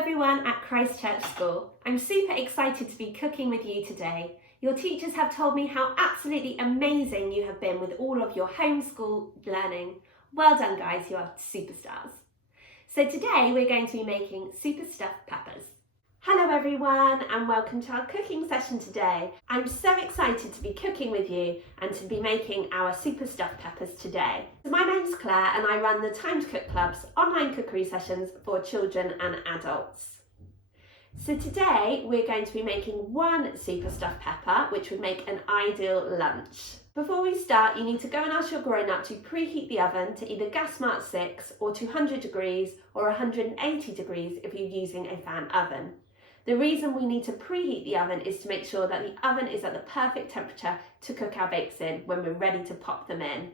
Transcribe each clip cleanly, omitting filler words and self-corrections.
everyone at Christchurch School. I'm super excited to be cooking with you today. Your teachers have told me how absolutely amazing you have been with all of your homeschool learning. Well done guys, you are superstars. So today we're going to be making super stuffed peppers. Hello everyone and welcome to our cooking session today. I'm so excited to be cooking with you and to be making our super stuffed peppers today. My name's Claire and I run the Time to Cook Club's online cookery sessions for children and adults. So today we're going to be making one super stuffed pepper which would make an ideal lunch. Before we start, you need to go and ask your grown-up to preheat the oven to either gas mark 6 or 200 degrees or 180 degrees if you're using a fan oven. The reason we need to preheat the oven is to make sure that the oven is at the perfect temperature to cook our bakes in when we're ready to pop them in.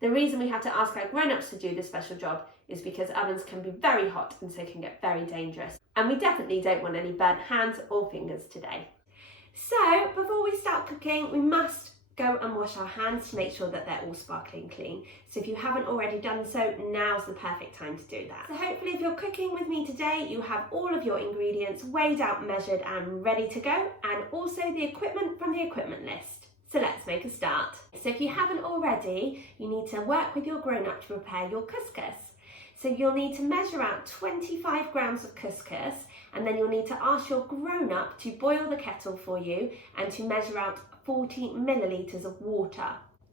The reason we have to ask our grown-ups to do this special job is because ovens can be very hot and so can get very dangerous. And we definitely don't want any burnt hands or fingers today. So before we start cooking, we must go and wash our hands to make sure that they're all sparkling clean. So if you haven't already done so, now's the perfect time to do that. So hopefully if you're cooking with me today, you have all of your ingredients weighed out, measured and ready to go, and also the equipment from the equipment list. So let's make a start. So if you haven't already, you need to work with your grown-up to prepare your couscous. So you'll need to measure out 25 grams of couscous, and then you'll need to ask your grown-up to boil the kettle for you and to measure out 40 millilitres of water.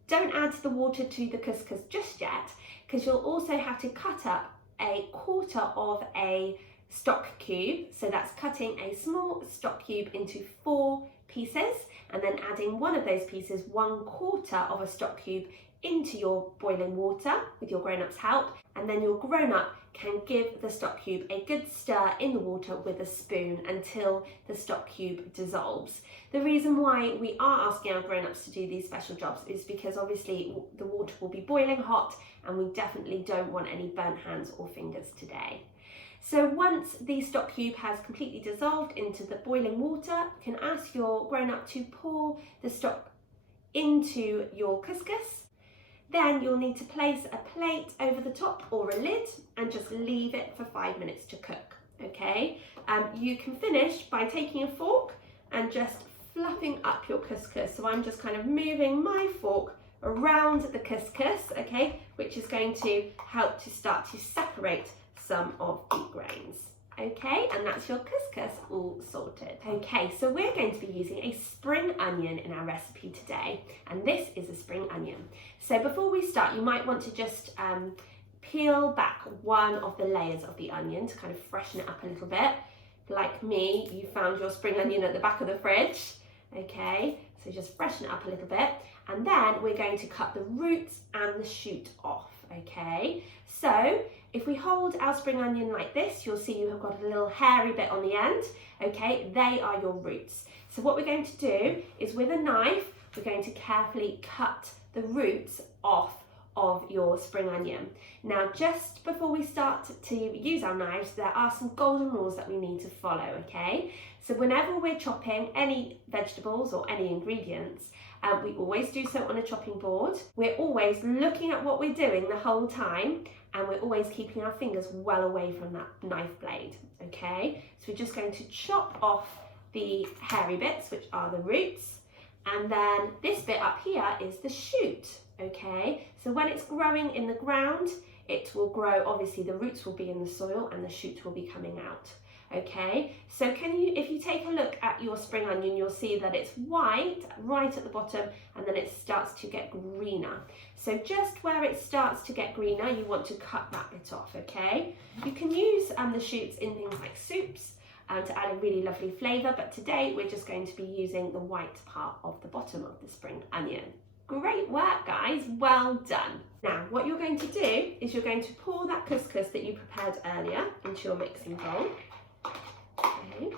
Don't add the water to the couscous just yet, because you'll also have to cut up a quarter of a stock cube. So that's cutting a small stock cube into 4 pieces and then adding one of those pieces, 1/4 of a stock cube, into your boiling water with your grown-up's help, and then your grown-up can give the stock cube a good stir in the water with a spoon until the stock cube dissolves. The reason why we are asking our grown-ups to do these special jobs is because obviously the water will be boiling hot and we definitely don't want any burnt hands or fingers today. So once the stock cube has completely dissolved into the boiling water, you can ask your grown-up to pour the stock into your couscous. Then you'll need to place a plate over the top or a lid and just leave it for 5 minutes to cook, okay? You can finish by taking a fork and just fluffing up your couscous. So I'm just kind of moving my fork around the couscous, okay, which is going to help to start to separate some of the grains. Okay, and that's your couscous all sorted. Okay, so we're going to be using a spring onion in our recipe today, and this is a spring onion. So before we start, you might want to just peel back one of the layers of the onion to kind of freshen it up a little bit. Like me, you found your spring onion at the back of the fridge. Okay, so just freshen it up a little bit, and then we're going to cut the roots and the shoot off. Okay, so if we hold our spring onion like this, you'll see you have got a little hairy bit on the end. Okay, they are your roots. So what we're going to do is with a knife, we're going to carefully cut the roots off of your spring onion. Now, just before we start to use our knives, there are some golden rules that we need to follow, okay? So whenever we're chopping any vegetables or any ingredients, we always do so on a chopping board. We're always looking at what we're doing the whole time, and we're always keeping our fingers well away from that knife blade, okay? So we're just going to chop off the hairy bits, which are the roots, and then this bit up here is the shoot, okay? So when it's growing in the ground, it will grow, obviously the roots will be in the soil and the shoot will be coming out. Okay, so if you take a look at your spring onion, you'll see that it's white right at the bottom and then it starts to get greener. So just where it starts to get greener, you want to cut that bit off, okay? You can use the shoots in things like soups to add a really lovely flavour, but today we're just going to be using the white part of the bottom of the spring onion. Great work, guys, well done. Now, what you're going to do is you're going to pour that couscous that you prepared earlier into your mixing bowl. Okay.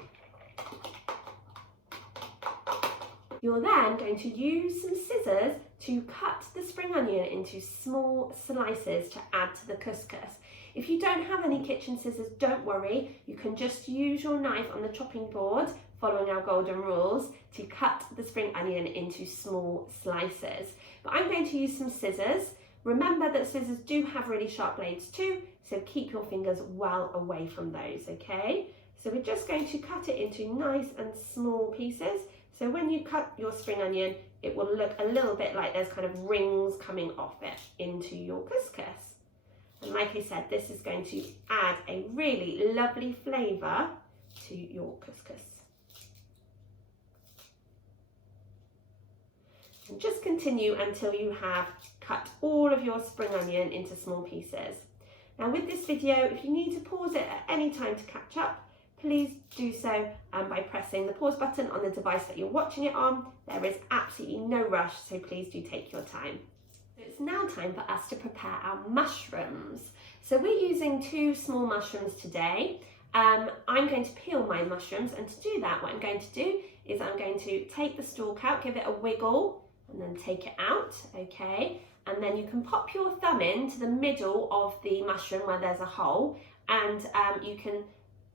You're then going to use some scissors to cut the spring onion into small slices to add to the couscous. If you don't have any kitchen scissors, don't worry. You can just use your knife on the chopping board, following our golden rules, to cut the spring onion into small slices. But I'm going to use some scissors. Remember that scissors do have really sharp blades too, so keep your fingers well away from those, okay? So we're just going to cut it into nice and small pieces. So when you cut your spring onion, it will look a little bit like there's kind of rings coming off it into your couscous. And like I said, this is going to add a really lovely flavour to your couscous. And just continue until you have cut all of your spring onion into small pieces. Now with this video, if you need to pause it at any time to catch up, please do so by pressing the pause button on the device that you're watching it on. There is absolutely no rush, so please do take your time. It's now time for us to prepare our mushrooms. So we're using 2 small mushrooms today. I'm going to peel my mushrooms, and to do that, what I'm going to do is I'm going to take the stalk out, give it a wiggle, and then take it out, okay? And then you can pop your thumb into the middle of the mushroom where there's a hole, and you can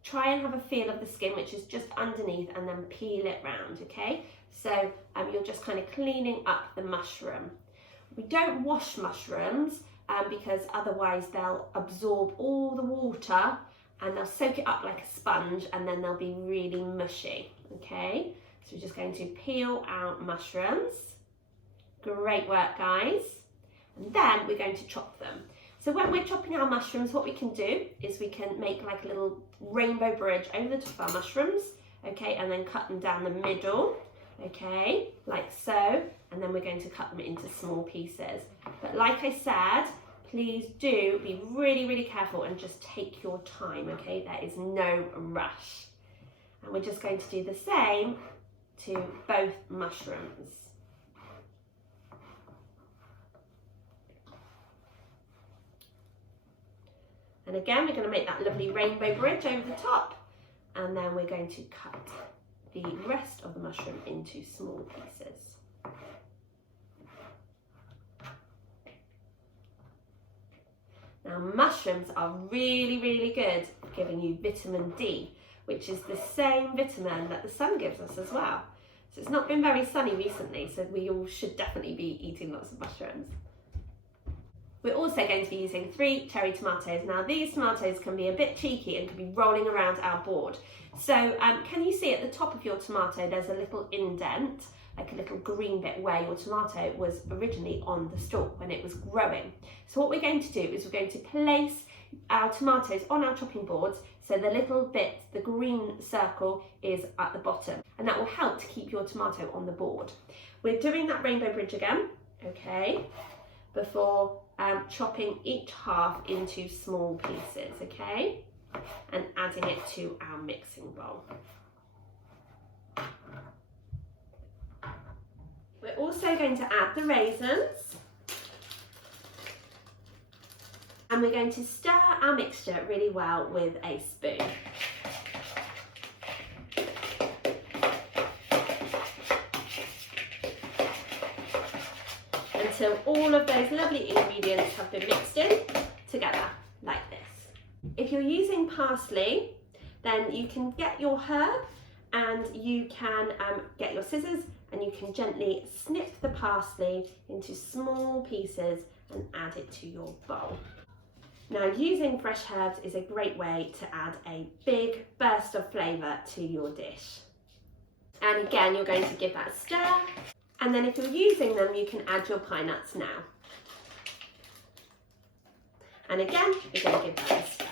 try and have a feel of the skin, which is just underneath, and then peel it round, okay? So you're just kind of cleaning up the mushroom. We don't wash mushrooms because otherwise they'll absorb all the water and they'll soak it up like a sponge, and then they'll be really mushy, okay? So we're just going to peel our mushrooms. Great work, guys. And then we're going to chop them. So when we're chopping our mushrooms, what we can do is we can make like a little rainbow bridge over the top of our mushrooms, okay, and then cut them down the middle, okay, like so, and then we're going to cut them into small pieces. But like I said, please do be really, really careful and just take your time, okay? There is no rush. And we're just going to do the same to both mushrooms. And again, we're going to make that lovely rainbow bridge over the top, and then we're going to cut the rest of the mushroom into small pieces. Now, mushrooms are really, really good for giving you vitamin D, which is the same vitamin that the sun gives us as well. So it's not been very sunny recently, so we all should definitely be eating lots of mushrooms. We're also going to be using 3 cherry tomatoes. Now these tomatoes can be a bit cheeky and can be rolling around our board. So can you see at the top of your tomato there's a little indent, like a little green bit where your tomato was originally on the stalk when it was growing. So what we're going to do is we're going to place our tomatoes on our chopping boards, so the little bit, the green circle, is at the bottom, and that will help to keep your tomato on the board. We're doing that rainbow bridge again, okay, before chopping each half into small pieces, okay, and adding it to our mixing bowl. We're also going to add the raisins, and we're going to stir our mixture really well with a spoon. Until all of those lovely ingredients have been mixed in together like this. If you're using parsley, then you can get your herb and you can get your scissors and you can gently snip the parsley into small pieces and add it to your bowl. Now, using fresh herbs is a great way to add a big burst of flavour to your dish. And again, you're going to give that a stir. And then if you're using them, you can add your pine nuts now. And again, we're going to give that a stir.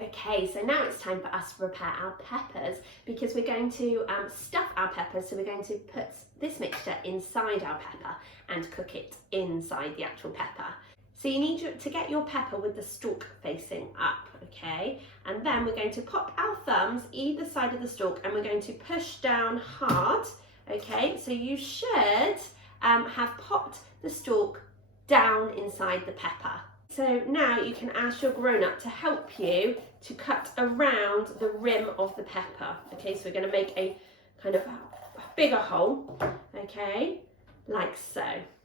Okay, so now it's time for us to prepare our peppers, because we're going to stuff our peppers. So we're going to put this mixture inside our pepper and cook it inside the actual pepper. So you need to get your pepper with the stalk facing up, okay? And then we're going to pop our thumbs either side of the stalk and we're going to push down hard. Okay, so you should have popped the stalk down inside the pepper. So now you can ask your grown-up to help you to cut around the rim of the pepper. Okay, so we're going to make a kind of bigger hole, okay, like so.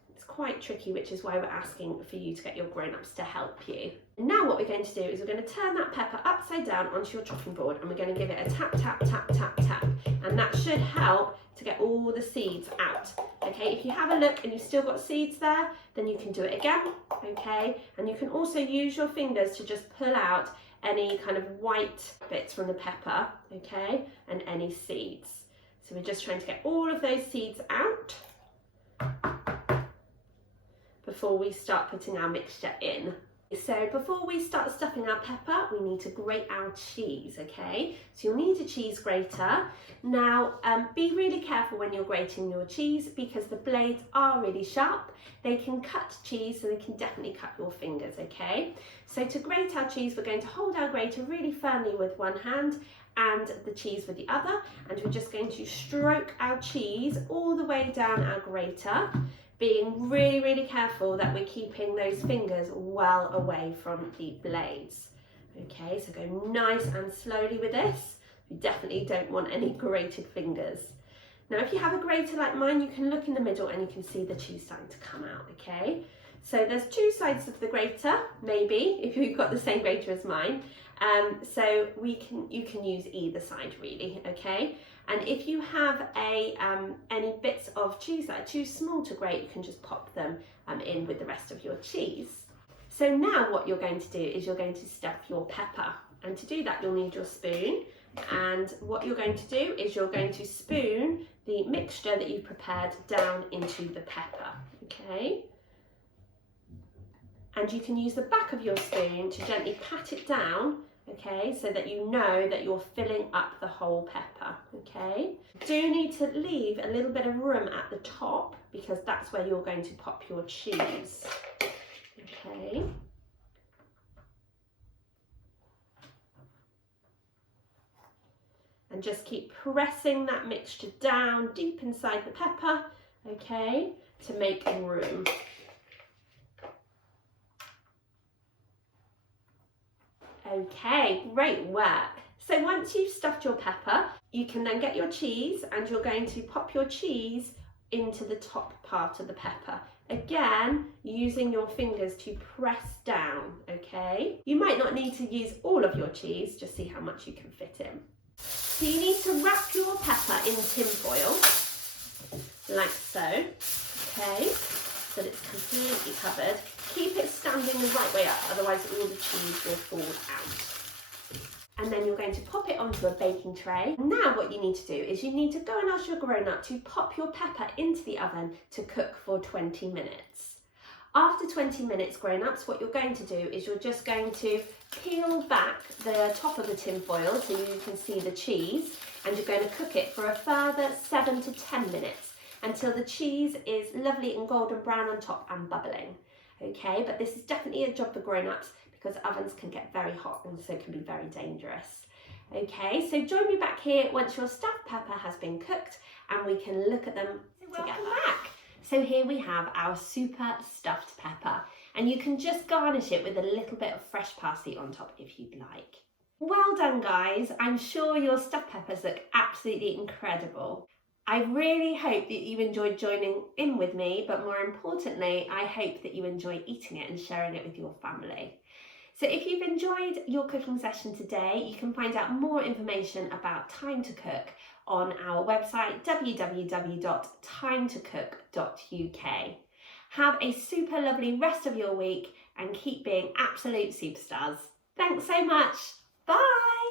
It's quite tricky, which is why we're asking for you to get your grown-ups to help you. And now what we're going to do is we're going to turn that pepper upside down onto your chopping board, and we're going to give it a tap, tap, tap, tap, tap. And that should help to get all the seeds out. Okay, if you have a look and you've still got seeds there, then you can do it again, okay? And you can also use your fingers to just pull out any kind of white bits from the pepper, okay, and any seeds. So we're just trying to get all of those seeds out before we start putting our mixture in. So before we start stuffing our pepper, we need to grate our cheese, okay? So you'll need a cheese grater. Now, be really careful when you're grating your cheese because the blades are really sharp. They can cut cheese, so they can definitely cut your fingers, okay? So to grate our cheese, we're going to hold our grater really firmly with one hand and the cheese with the other, and we're just going to stroke our cheese all the way down our grater, being really, really careful that we're keeping those fingers well away from the blades. Okay, so go nice and slowly with this. You definitely don't want any grated fingers. Now, if you have a grater like mine, you can look in the middle and you can see the cheese starting to come out, okay? So there's two sides of the grater, maybe, if you've got the same grater as mine. So you can use either side really, okay? And if you have any bits of cheese that are too small to grate, you can just pop them in with the rest of your cheese. So now what you're going to do is you're going to stuff your pepper. And to do that, you'll need your spoon. And what you're going to do is you're going to spoon the mixture that you've prepared down into the pepper, okay? And you can use the back of your spoon to gently pat it down, okay, so that you know that you're filling up the whole pepper, okay? You do need to leave a little bit of room at the top because that's where you're going to pop your cheese, okay? And just keep pressing that mixture down deep inside the pepper, okay, to make room. Okay, great work. So once you've stuffed your pepper, you can then get your cheese and you're going to pop your cheese into the top part of the pepper. Again, using your fingers to press down, okay? You might not need to use all of your cheese, just see how much you can fit in. So you need to wrap your pepper in tin foil, like so, okay? So that it's completely covered. Keep it standing the right way up, otherwise all the cheese will fall out. And then you're going to pop it onto a baking tray. Now what you need to do is you need to go and ask your grown-up to pop your pepper into the oven to cook for 20 minutes. After 20 minutes, grown-ups, what you're going to do is you're just going to peel back the top of the tin foil so you can see the cheese, and you're going to cook it for a further 7 to 10 minutes until the cheese is lovely and golden brown on top and bubbling. Okay, but this is definitely a job for grown-ups because ovens can get very hot and so can be very dangerous. Okay, so join me back here once your stuffed pepper has been cooked and we can look at them together. Welcome back. So here we have our super stuffed pepper, and you can just garnish it with a little bit of fresh parsley on top if you'd like. Well done, guys. I'm sure your stuffed peppers look absolutely incredible. I really hope that you enjoyed joining in with me, but more importantly, I hope that you enjoy eating it and sharing it with your family. So if you've enjoyed your cooking session today, you can find out more information about Time to Cook on our website, www.timetocook.uk. Have a super lovely rest of your week and keep being absolute superstars. Thanks so much. Bye.